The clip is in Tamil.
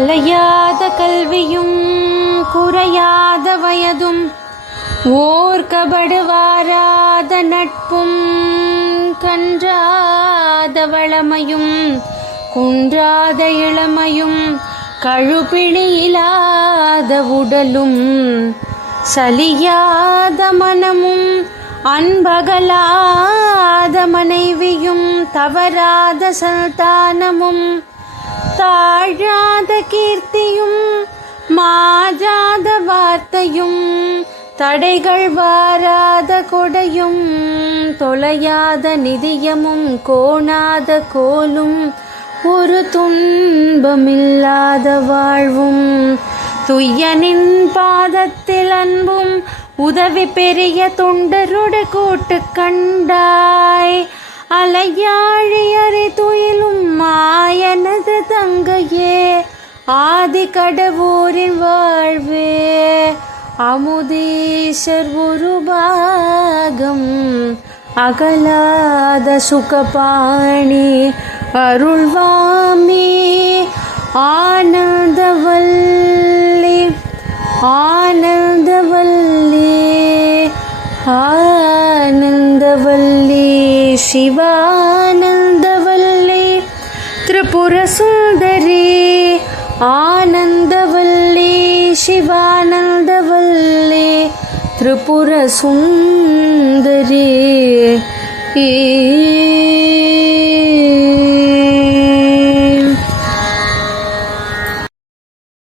கலையாத கல்வியும் குறையாத வயதும் ஓர்க்கபடுவாராத நட்பும் கன்றாத வளமையும் குன்றாத இளமையும் கழுப்பிணியிலாத உடலும் சலியாத மனமும் அன்பகலாத மனைவியும் தவறாத சந்தானமும் தாழாத கீர்த்தியும் மாஜாத வார்த்தையும் தடைகள் வாராத கொடையும் தொலையாத நிதியமும் கோணாத கோலும் ஒரு துன்பமில்லாத வாழ்வும் துய்யனின் பாதத்தில் அன்பும் உதவி பெரிய தொண்டருடு கூட்டு கண்டாய் அலையாழியறை துயிலும் கங்கையே ஆதி கடவுரின் வாழ்வே அமுதீசர் ஒரு பாகம் அகலாத சுகபாணி அருள்வாமி ஆனந்தவல்லி ஆனந்தவல்லி ஆனந்தவல்லி சிவானந்த திரிபுர சுந்தரி ஆனந்தவல்லி சிவானந்தவல்லி திரிபுர சுந்தரி. ஏ